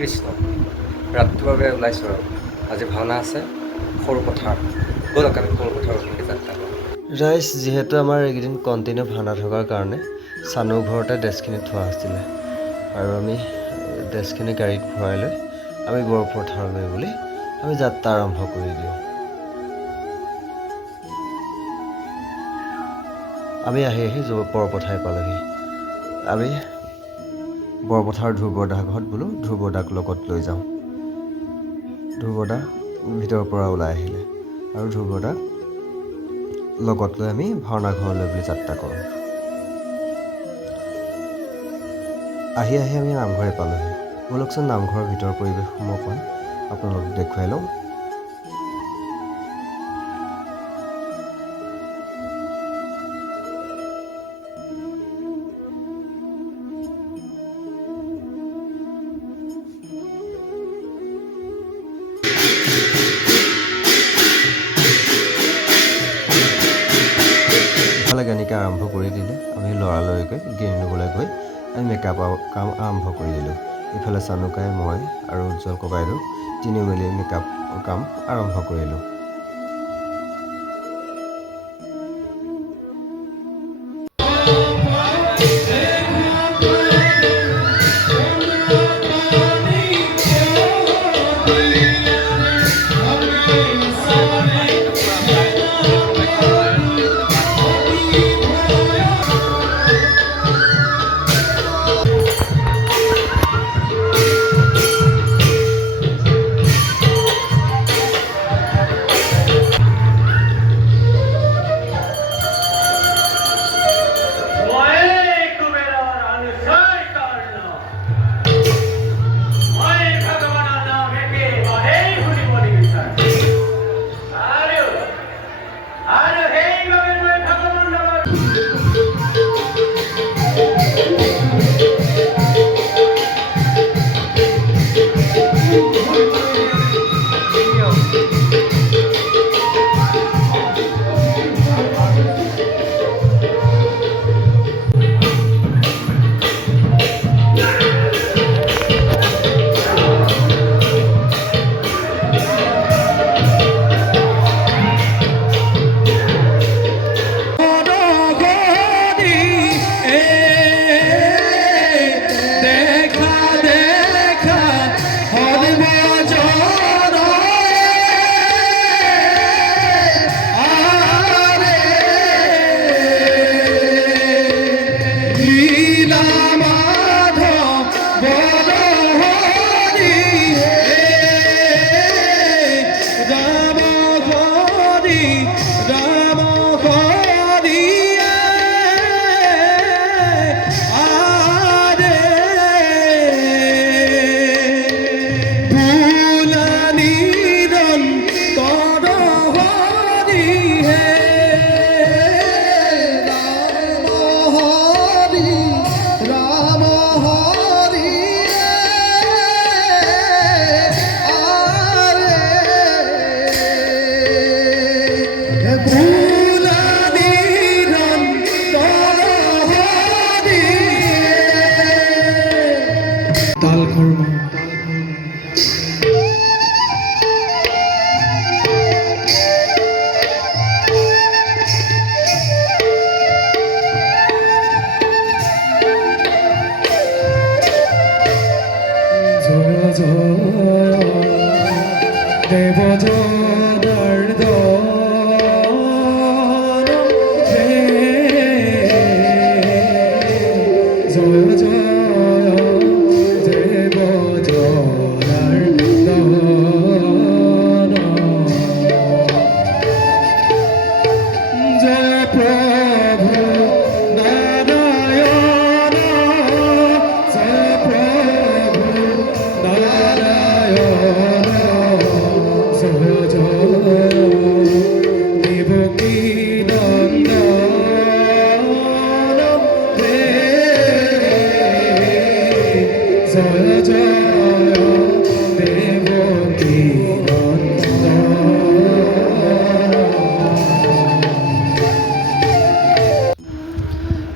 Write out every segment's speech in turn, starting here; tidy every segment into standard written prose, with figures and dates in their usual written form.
কৃষ্ণ ৰাতিপুৱাবে ওলাইছোঁ আৰু আজি ভাওনা আছে সৰু পথাৰ ব'লক আমি সৰু পথাৰৰ অভিমুখে যাত্ৰা কৰোঁ ৰাইজ যিহেতু আমাৰ এইকেইদিন কণ্টিনিউ ভাওনা থকাৰ কাৰণে চানু ঘৰতে ড্ৰেছখিনি থোৱা আছিলে আৰু আমি ড্ৰেছখিনি গাড়ীত ভৰাই লৈ আমি বৰপথাৰলৈ বুলি আমি যাত্ৰা আৰম্ভ কৰি দিওঁ আমি আহি বৰপথাৰ পালোহি আমি বৰপথাৰ ধ্ৰুৱদা ঘৰত বোলো ধ্ৰুৱদাক লগত লৈ যাওঁ ধ্ৰুৱদা ভিতৰৰ পৰা ওলাই আহিলে আৰু ধ্ৰুৱদাক লগত লৈ আমি ভাওনা ঘৰলৈ বুলি যাত্ৰা কৰোঁ আহি আমি নামঘৰে পালোহি ব'লকচোন নামঘৰৰ ভিতৰৰ পৰিৱেশসমূহ অকণ আপোনালোকক দেখুৱাই লওঁ গানিকে আৰম্ভ কৰি দিলে আমি লৰালৰিকৈ গিৰিণীবলৈ গৈ আমি মেকআপৰ কাম আৰম্ভ কৰি দিলোঁ ইফালে চানুকাই মই আৰু উজ্জ্বল ককাইদেউ তিনিও মিলি মেকআপৰ কাম আৰম্ভ কৰিলোঁ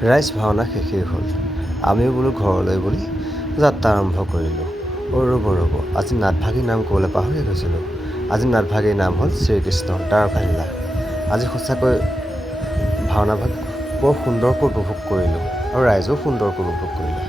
ৰাইজ ভাওনা শেষেই হ'ল আমিও বোলো ঘৰলৈ বুলি যাত্ৰা আৰম্ভ কৰিলোঁ ৰ'ব আজি নাটভাগীৰ নাম ক'বলৈ পাহৰি গৈছিলোঁ। আজি নাটভাগীৰ নাম হ'ল শ্ৰীকৃষ্ণ দ্বাৰকালীলা। আজি সঁচাকৈ ভাওনাভাগ বৰ সুন্দৰকৈ উপভোগ কৰিলোঁ আৰু ৰাইজেও সুন্দৰকৈ উপভোগ কৰিলে।